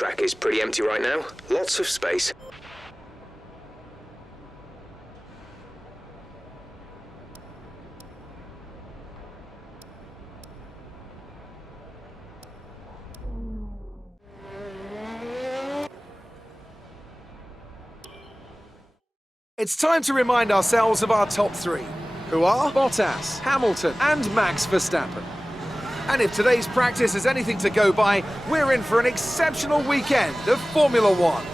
Track is pretty empty right now. Lots of space. It's time to remind ourselves of our top three, who are Bottas, Hamilton and Max Verstappen. And if today's practice is anything to go by, we're in for an exceptional weekend of Formula One.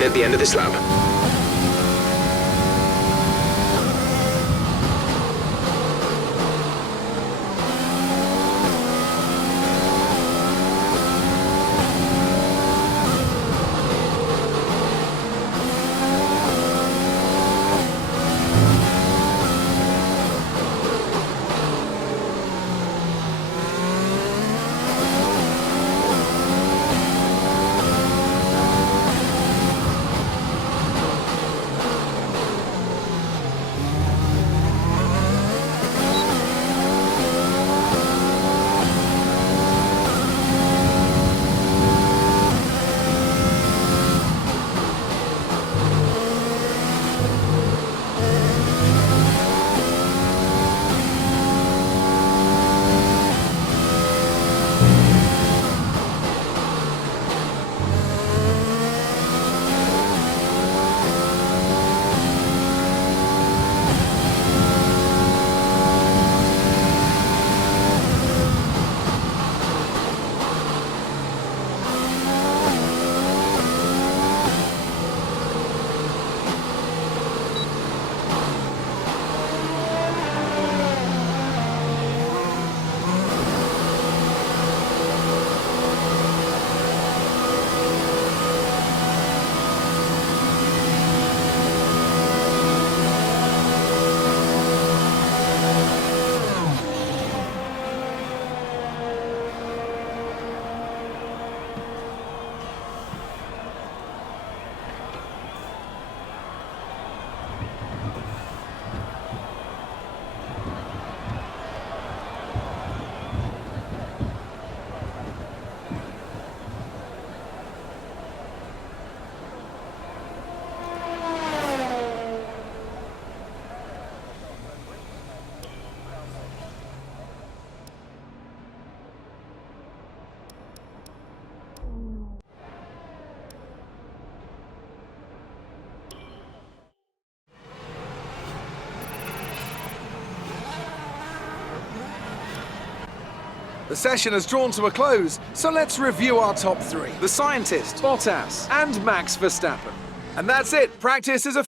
in at the end of this lap. The session has drawn to a close, so let's review our top three. The scientist, Bottas, and Max Verstappen. And that's it. Practice is a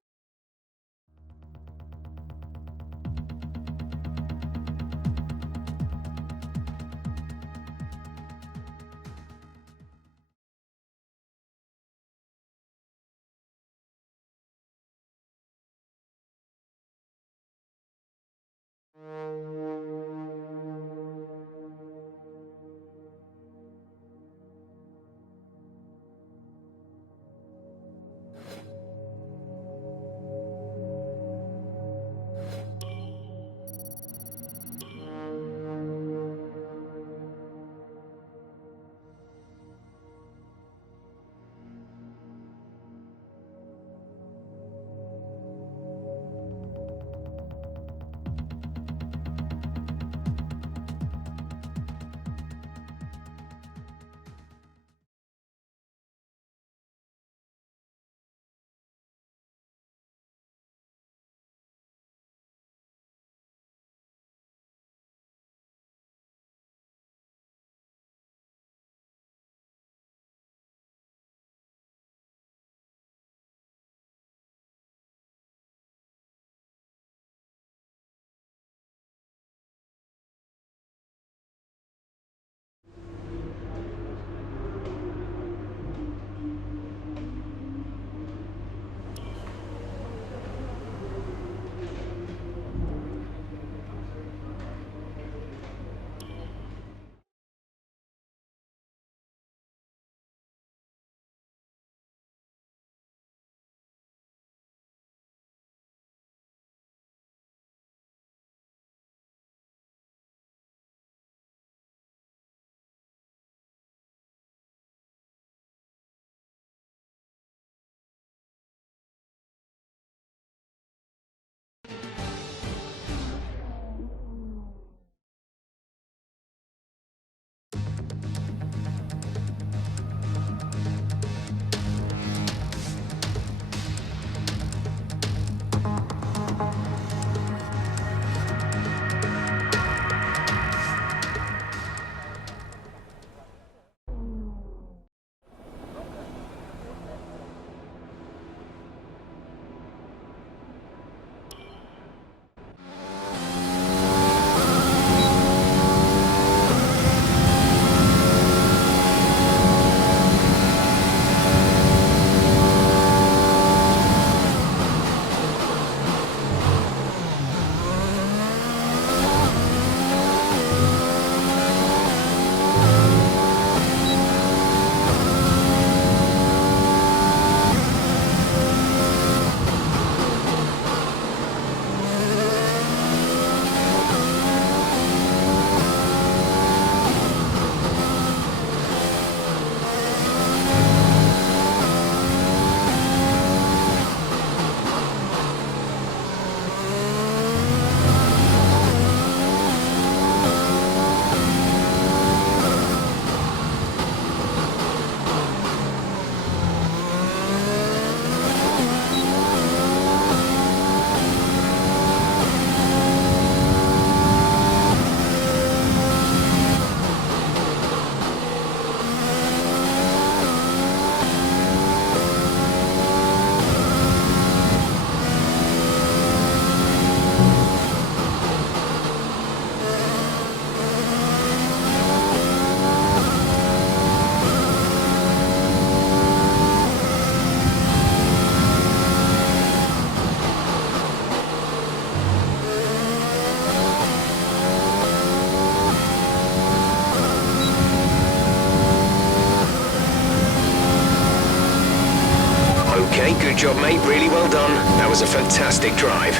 Okay, good job, mate. Really well done. That was a fantastic drive.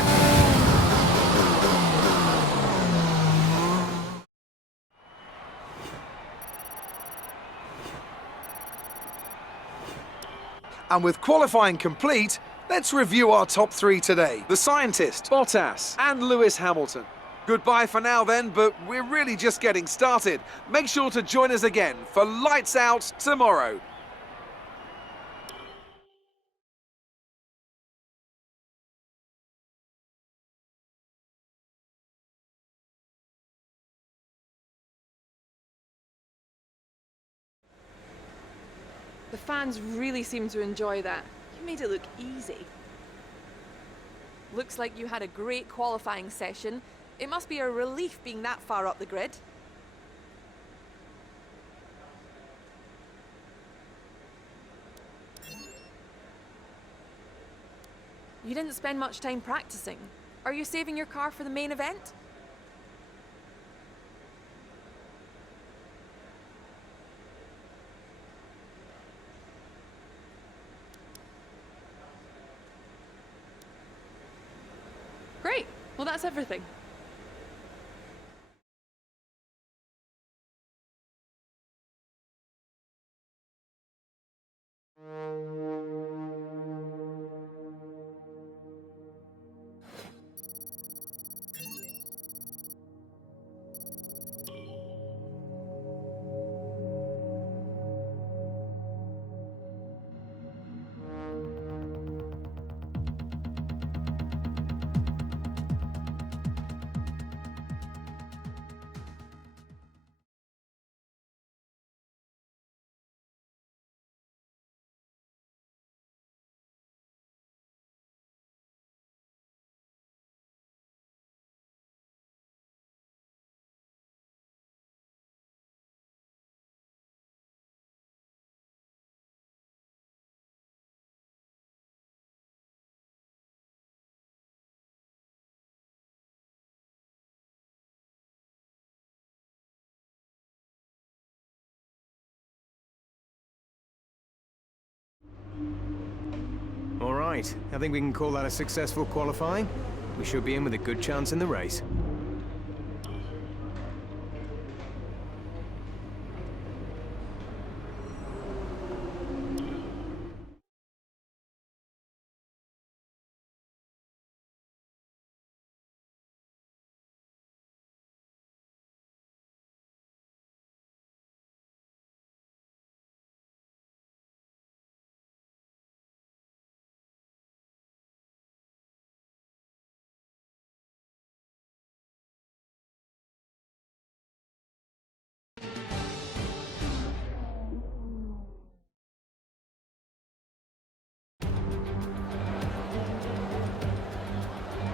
And with qualifying complete, let's review our top three today. The scientist, Bottas, and Lewis Hamilton. Goodbye for now then, but we're really just getting started. Make sure to join us again for Lights Out tomorrow. The fans really seem to enjoy that. You made it look easy. Looks like you had a great qualifying session. It must be a relief being that far up the grid. You didn't spend much time practicing. Are you saving your car for the main event? Great. Well, that's everything. All right, I think we can call that a successful qualifying. We should be in with a good chance in the race.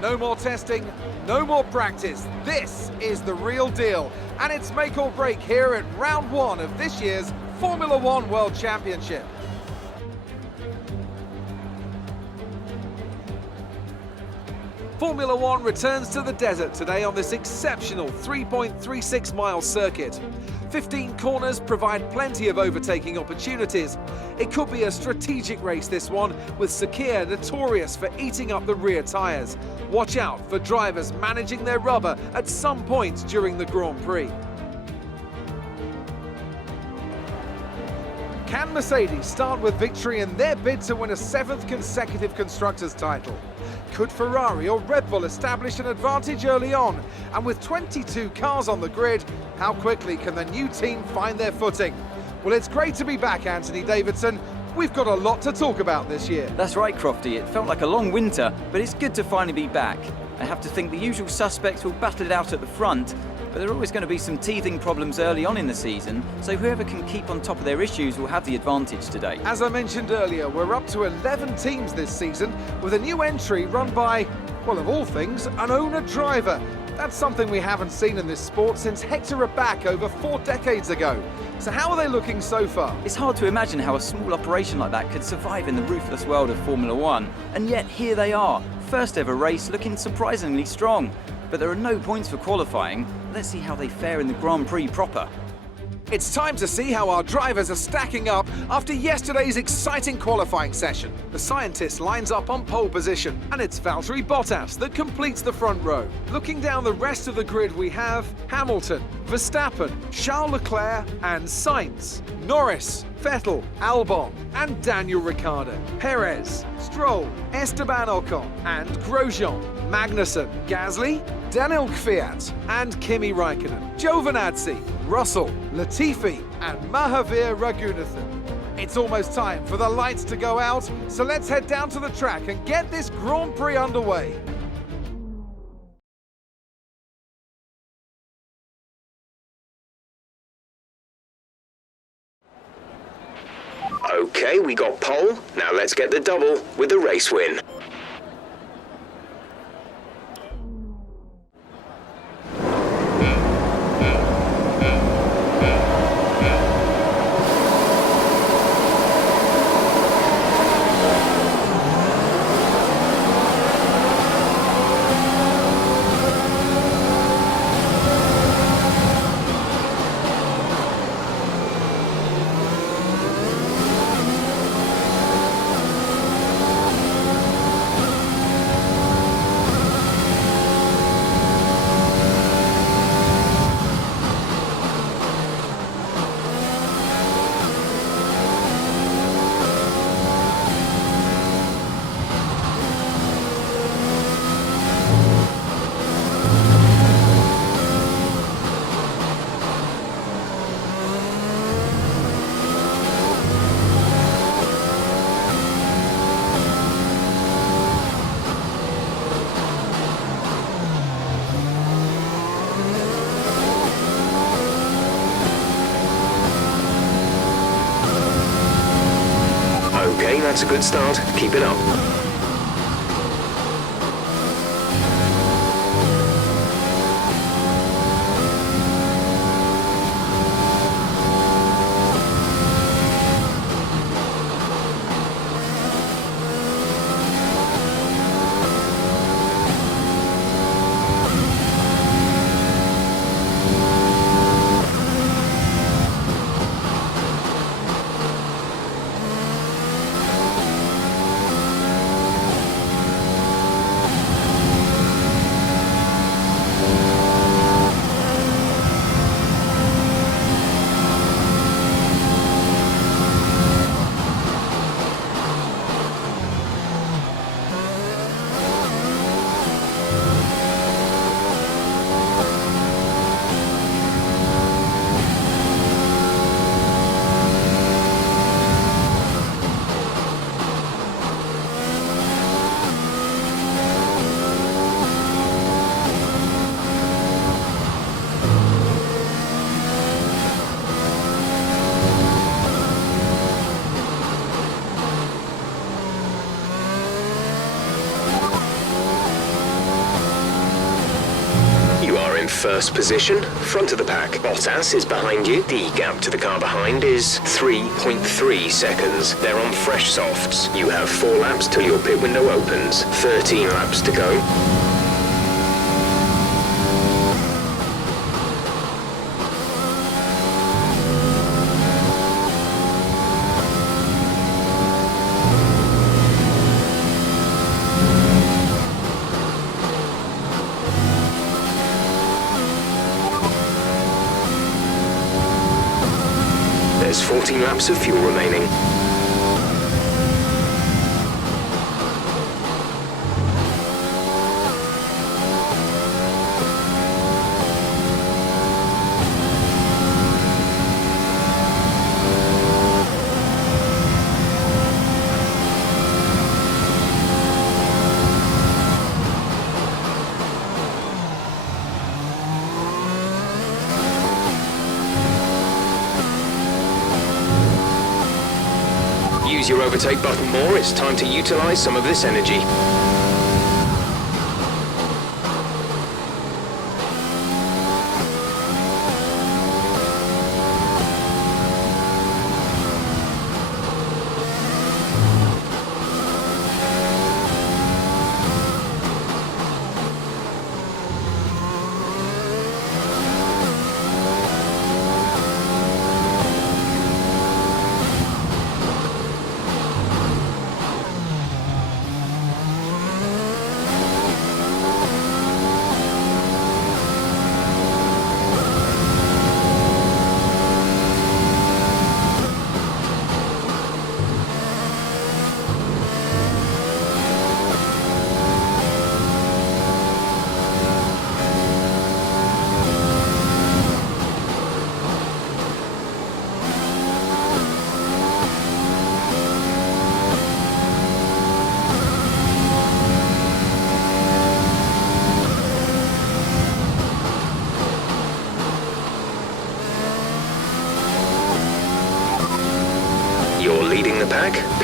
No more testing, no more practice. This is the real deal. And it's make or break here at round one of this year's Formula One World Championship. Formula One returns to the desert today on this exceptional 3.36-mile circuit. 15 corners provide plenty of overtaking opportunities. It could be a strategic race, this one, with Sakir notorious for eating up the rear tyres. Watch out for drivers managing their rubber at some point during the Grand Prix. Can Mercedes start with victory in their bid to win a 7th consecutive Constructors' title? Could Ferrari or Red Bull establish an advantage early on? And with 22 cars on the grid, how quickly can the new team find their footing? Well, it's great to be back, Anthony Davidson. We've got a lot to talk about this year. That's right, Crofty. It felt like a long winter, but it's good to finally be back. I have to think the usual suspects will battle it out at the front, but there are always going to be some teething problems early on in the season, so whoever can keep on top of their issues will have the advantage today. As I mentioned earlier, we're up to 11 teams this season, with a new entry run by, well, of all things, an owner-driver. That's something we haven't seen in this sport since Hector Raback over 4 decades ago. So how are they looking so far? It's hard to imagine how a small operation like that could survive in the ruthless world of Formula One, and yet here they are, first ever race looking surprisingly strong. But there are no points for qualifying. Let's see how they fare in the Grand Prix proper. It's time to see how our drivers are stacking up after yesterday's exciting qualifying session. The scientist lines up on pole position, and it's Valtteri Bottas that completes the front row. Looking down the rest of the grid, we have Hamilton, Verstappen, Charles Leclerc and Sainz, Norris, Vettel, Albon and Daniel Ricciardo, Perez, Stroll, Esteban Ocon and Grosjean, Magnussen, Gasly, Daniel Kvyat and Kimi Raikkonen, Giovinazzi, Russell, Latifi and Mahavir Raghunathan. It's almost time for the lights to go out, so let's head down to the track and get this Grand Prix underway. Okay, we got pole. Now let's get the double with the race win. Okay, that's a good start. Keep it up. First position, front of the pack. Bottas is behind you. The gap to the car behind is 3.3 seconds. They're on fresh softs. You have 4 laps till your pit window opens. 13 laps to go. There's 14 laps of fuel remaining. Use your overtake button more. It's time to utilize some of this energy.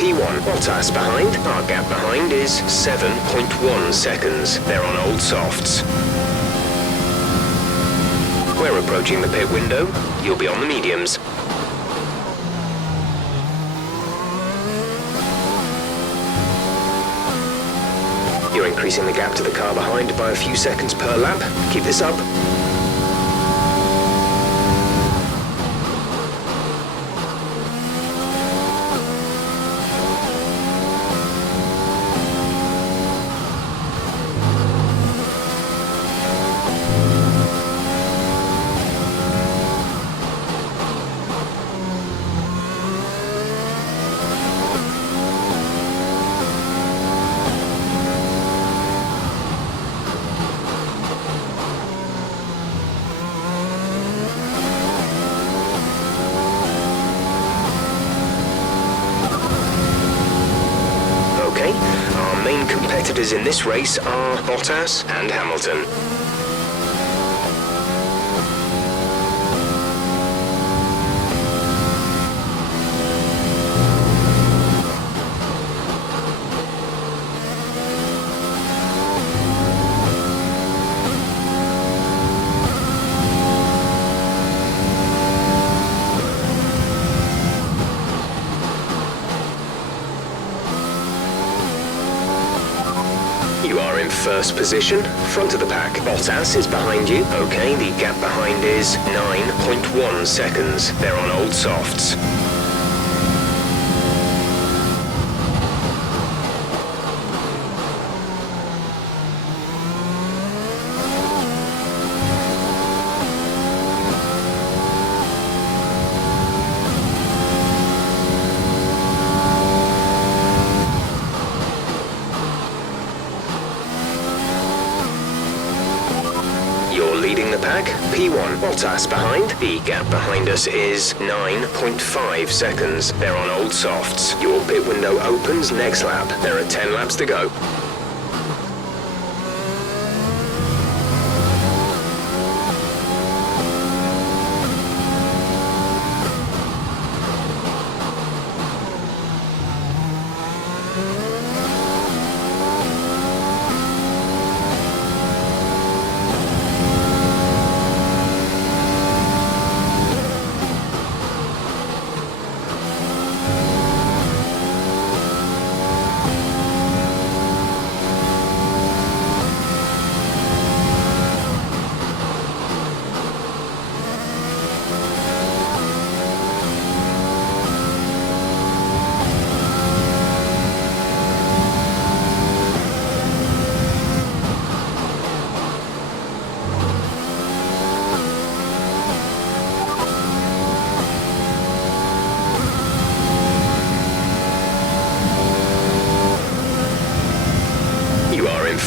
P1. Bottas behind. Our gap behind is 7.1 seconds. They're on old softs. We're approaching the pit window. You'll be on the mediums. You're increasing the gap to the car behind by a few seconds per lap. Keep this up. Our main competitors in this race are Bottas and Hamilton. You are in first position, front of the pack. Bottas is behind you. Okay, the gap behind is 9.1 seconds. They're on old softs. You're leading the pack. P1. Bottas behind. The gap behind us is 9.5 seconds. They're on old softs. Your pit window opens next lap. There are 10 laps to go.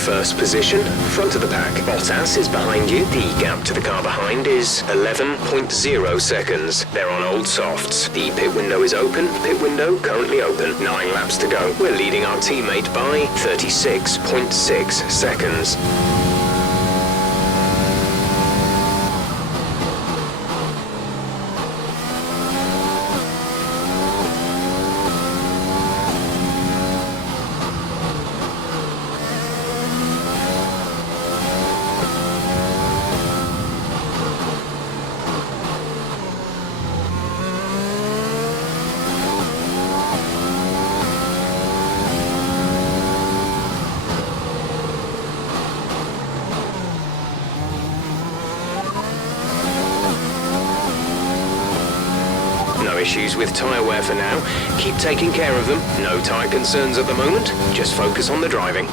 First position, front of the pack. Bottas is behind you. The gap to the car behind is 11.0 seconds. They're on old softs. The pit window is open. Pit window currently open. 9 laps to go. We're leading our teammate by 36.6 seconds. No issues with tyre wear for now. Keep taking care of them. No tyre concerns at the moment. Just focus on the driving.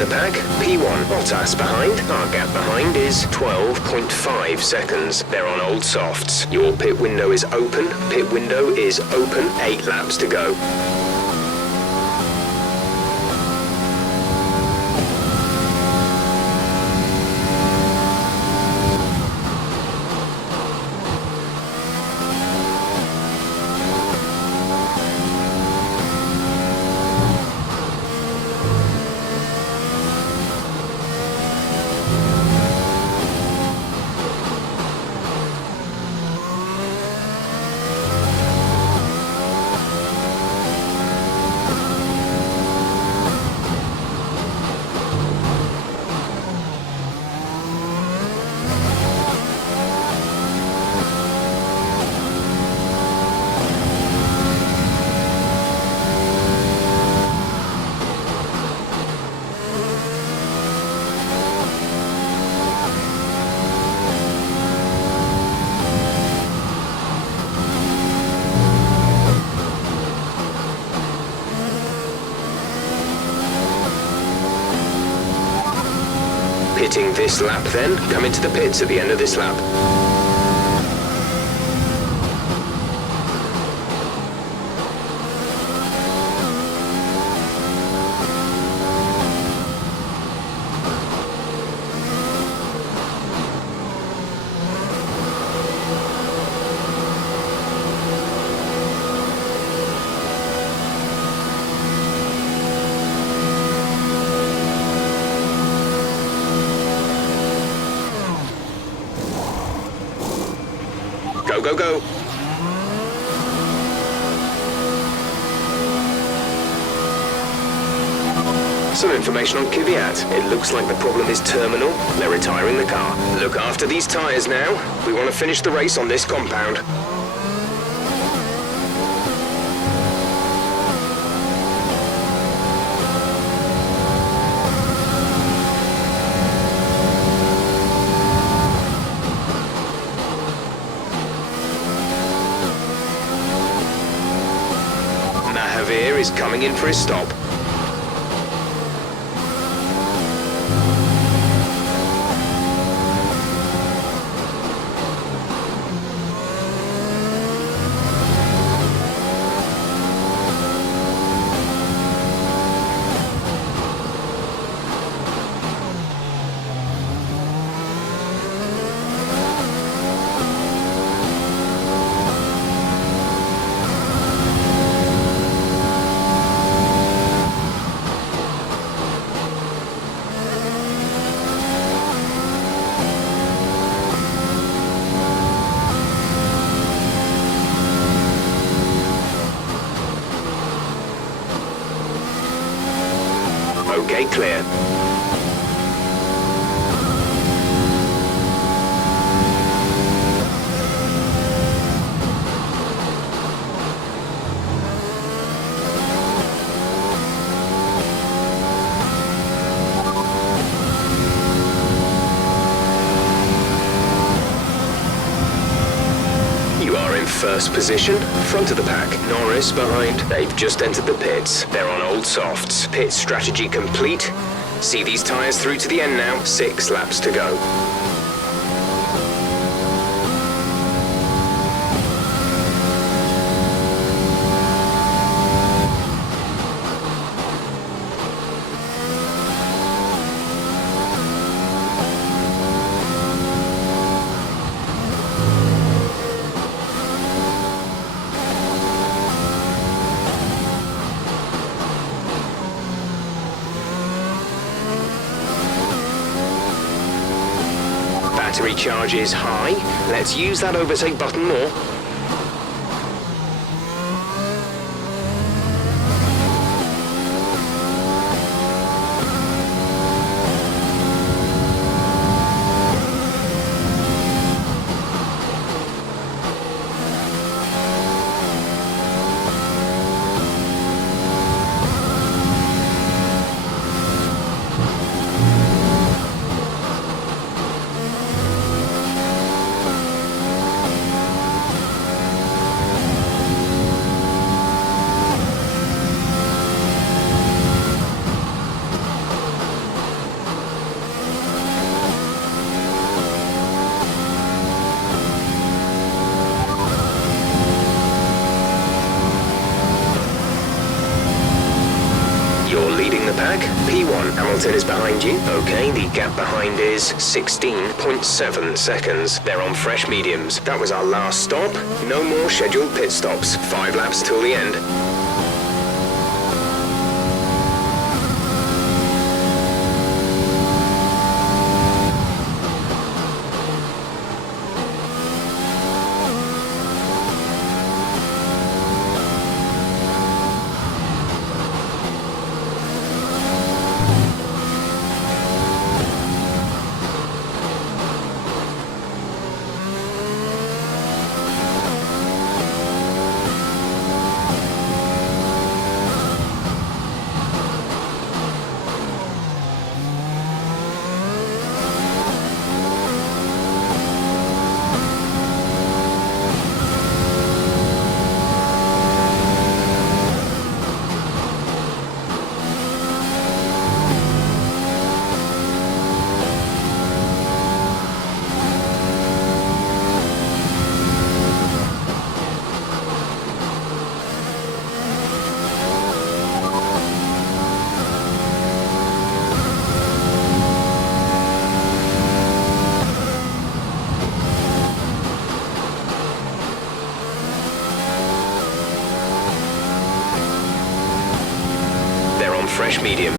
the pack, P1. Bottas behind. Our gap behind is 12.5 seconds. They're on old softs. Your pit window is open. Pit window is open. 8 laps to go. Pitting this lap then, come into the pits at the end of this lap. Go, go, go. Some information on Kvyat. It looks like the problem is terminal. They're retiring the car. Look after these tyres now. We want to finish the race on this compound. Javier is coming in for his stop. Okay, clear. You are in first position, front of the pack. Norris behind. They've just entered the pits. They're on old softs. Pit strategy complete. See these tyres through to the end now. 6 laps to go. Battery charge is high. Let's use that overtake button more. pack. P1, Hamilton is behind you. Okay, the gap behind is 16.7 seconds. They're on fresh mediums. That was our last stop. No more scheduled pit stops. 5 laps till the end. Fresh medium.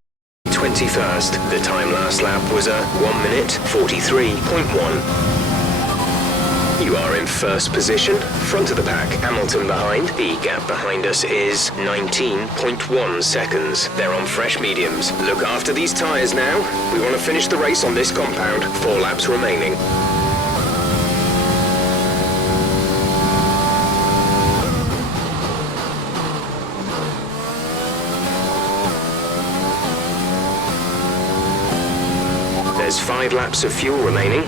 21st. The time last lap was a 1 minute 43.1. You are in first position, front of the pack. Hamilton behind. The gap behind us is 19.1 seconds. They're on fresh mediums. Look after these tyres now. We want to finish the race on this compound. 4 laps remaining. There's 5 laps of fuel remaining.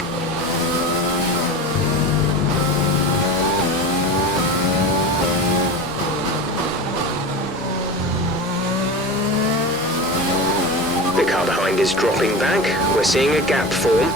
The car behind is dropping back. We're seeing a gap form.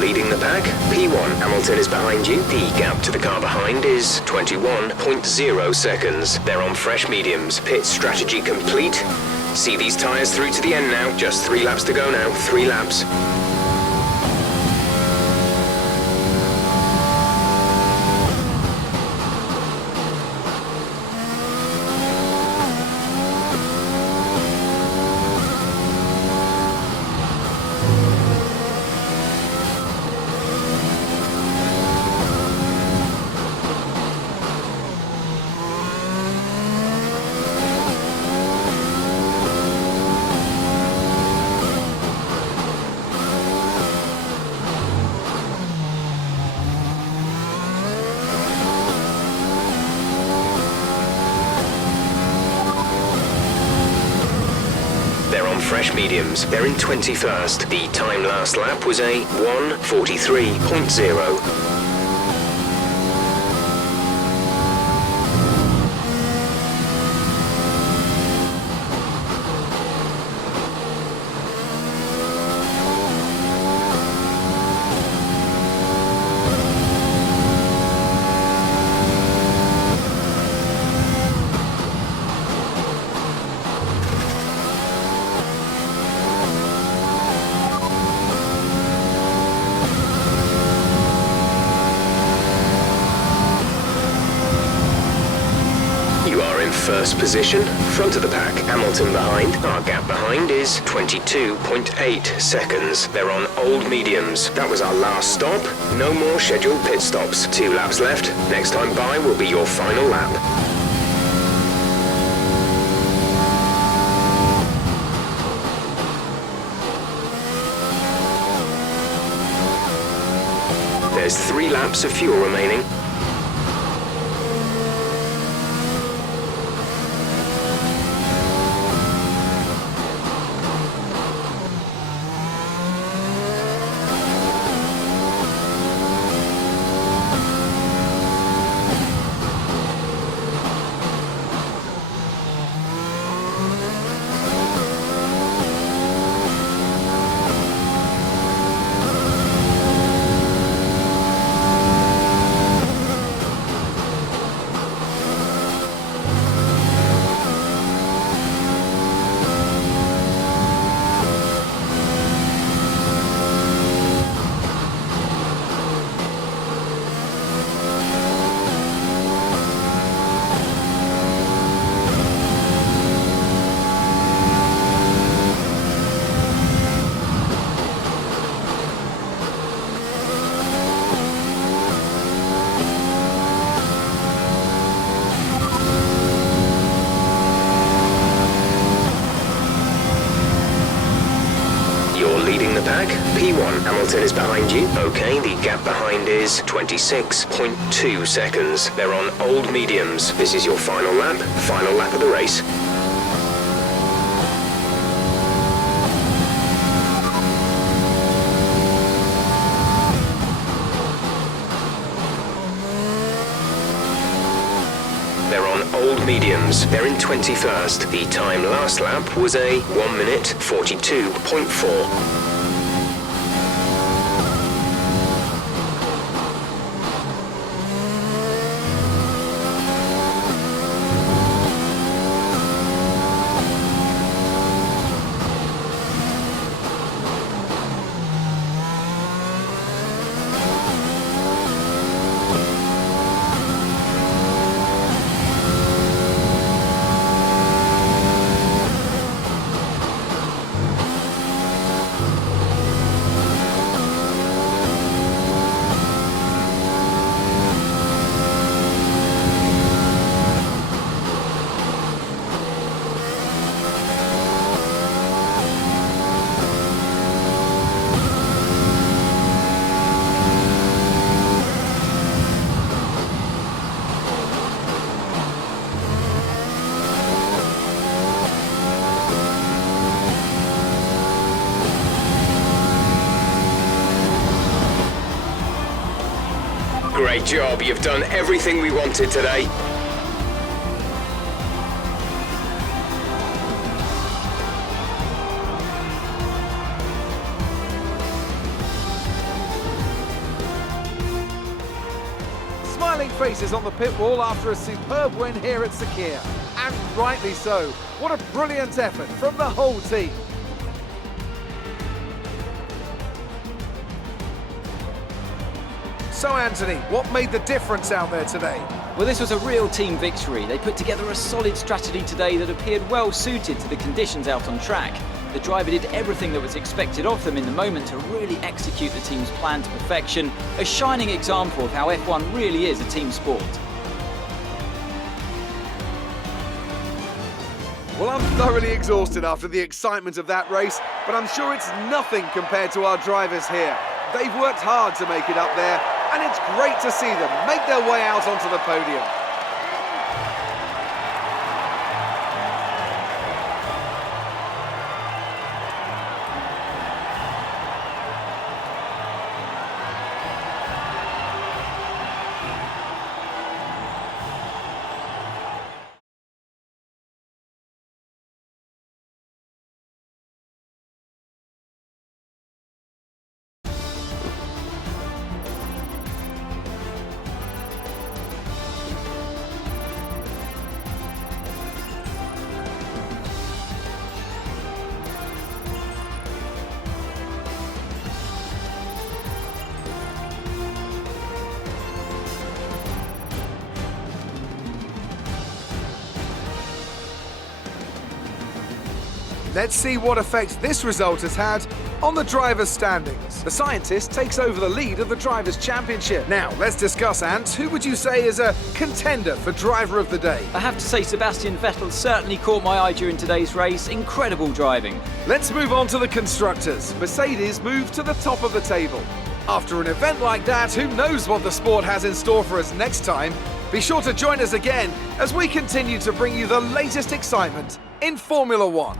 Leading the pack. P1, Hamilton is behind you. The gap to the car behind is 21.0 seconds. They're on fresh mediums. Pit strategy complete. See these tyres through to the end now. Just 3 laps to go now. 3 laps. Fresh mediums. They're in 21st. The time last lap was a 1:43.0. first position, front of the pack. Hamilton behind. Our gap behind is 22.8 seconds. They're on old mediums. That was our last stop. No more scheduled pit stops. 2 laps left. Next time by will be your final lap. There's 3 laps of fuel remaining. Pack. P1, Hamilton is behind you. Okay, the gap behind is 26.2 seconds. They're on old mediums. This is your final lap of the race. They're on old mediums. They're in 21st. The time last lap was a 1 minute 42.4. Great job, you've done everything we wanted today. Smiling faces on the pit wall after a superb win here at Sakir. And rightly so. What a brilliant effort from the whole team. So Anthony, what made the difference out there today? Well, this was a real team victory. They put together a solid strategy today that appeared well suited to the conditions out on track. The driver did everything that was expected of them in the moment to really execute the team's plan to perfection, a shining example of how F1 really is a team sport. Well, I'm thoroughly exhausted after the excitement of that race, but I'm sure it's nothing compared to our drivers here. They've worked hard to make it up there, and it's great to see them make their way out onto the podium. Let's see what effect this result has had on the drivers' standings. The scientist takes over the lead of the Drivers' Championship. Now, let's discuss, Ant. Who would you say is a contender for Driver of the Day? I have to say Sebastian Vettel certainly caught my eye during today's race. Incredible driving. Let's move on to the constructors. Mercedes moved to the top of the table. After an event like that, who knows what the sport has in store for us next time? Be sure to join us again as we continue to bring you the latest excitement in Formula One.